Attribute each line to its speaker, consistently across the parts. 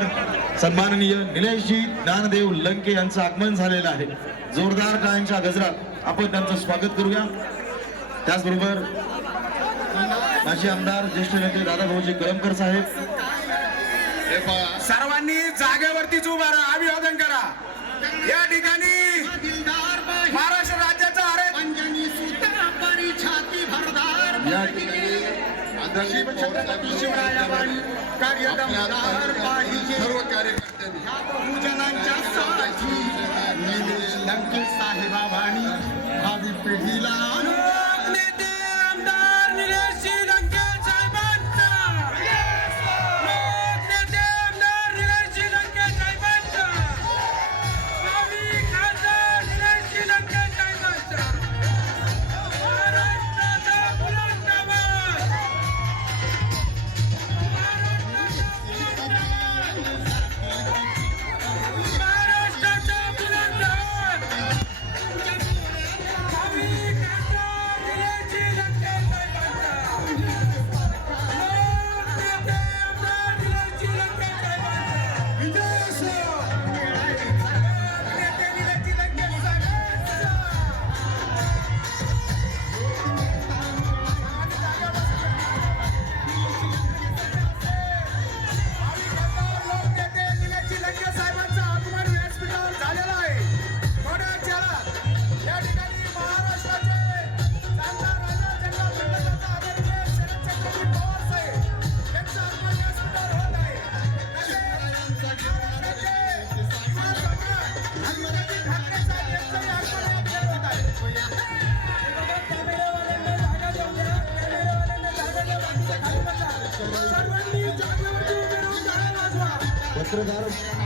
Speaker 1: त्याचबरोबर सन्माननीय निलेशजी ज्ञानदेव लंके यांचं आगमन झालेलं आहे. जोरदार टाळ्यांच्या गजरात आपण त्यांचं स्वागत करूया. त्याचबरोबर माजी आमदार ज्येष्ठ नेते दादाभाऊजी कळमकर साहेब.
Speaker 2: सर्वांनी जागेवरतीच उभा राहा अभिवादन करा. या ठिकाणी महाराष्ट्र राज्याचा आरे
Speaker 1: या ठिकाणी
Speaker 3: आदरणीय
Speaker 4: छत्रपती शिवरायावाणी कार्यक्रमदार पाहिजे
Speaker 3: सर्व कार्यकर्त्यांनी.
Speaker 4: ह्या बहुजनांच्या साठी निलेश
Speaker 2: नाही.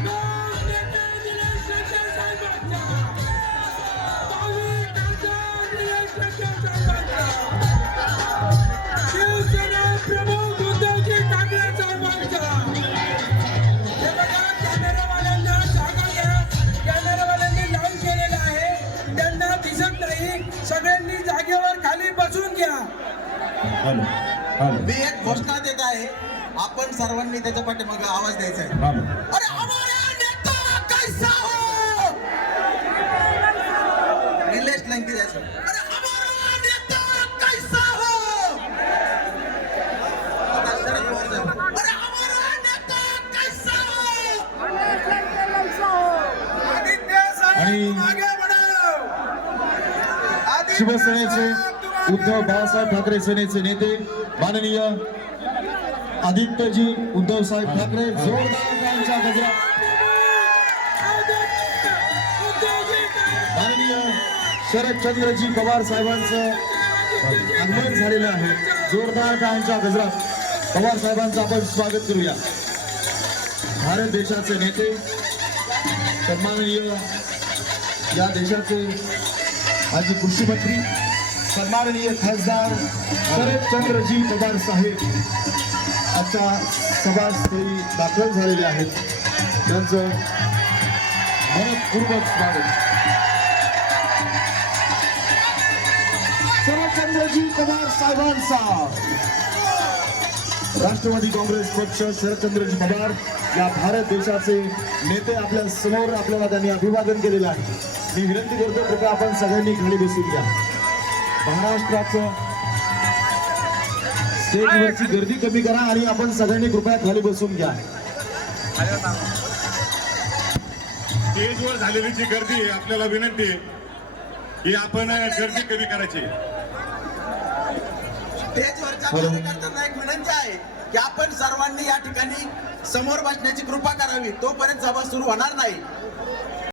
Speaker 2: सगळ्यांनी जागेवर खाली बसून घ्या.
Speaker 4: मी एक घोषणा देत आहे. आपण सर्वांनी त्याच्या पाठीमागे आवाज द्यायचा आहे. अरे हमारा नेता कैसा हो? निलेश लंके जैसा. अरे हमारा नेता कैसा हो? हो?
Speaker 1: आणि शिवसेनेचे उद्धव बाळासाहेब ठाकरे सेनेचे नेते माननीय आदित्यजी उद्धव साहेब ठाकरे जोरदार गजरात माननीय शरदचंद्रजी पवार साहेबांचं आगमन झालेलं आहे. जोरदार टाळ्यांच्या गजरात? पवार साहेबांचं आपण स्वागत करूया. भारत देशाचे नेते सन्माननीय या देशाचे माजी कृषी मंत्री सन्माननीय खासदार शरदचंद्रजी पवार साहेब आजच्या सभास्थळी दाखल झालेले आहेत. त्यांचं मनपूर्वक स्वागत. शरदचंद्रजी पवार साहेबांचा राष्ट्रवादी काँग्रेस पक्ष शरदचंद्रजी पवार या भारत देशाचे नेते आपल्यासमोर आपल्याला त्यांनी अभिवादन केलेलं आहे. मी विनंती करतो कृपया आपण सगळ्यांनी खाली बसून घ्या. महाराष्ट्राचं स्टेजवरची गर्दी कमी करा आणि आपण सगळ्यांनी कृपया खाली बसून घ्या.
Speaker 5: स्टेजवर झालेली जी गर्दी आहे आपल्याला विनंती आहे की आपण गर्दी कमी करायची.
Speaker 4: स्टेजवरच्या
Speaker 1: हॅलो.
Speaker 4: कार्यकर्त्यांना एक विनंती आहे की आपण सर्वांनी या ठिकाणी समोर बसण्याची कृपा करावी तोपर्यंत सभा सुरू होणार नाही.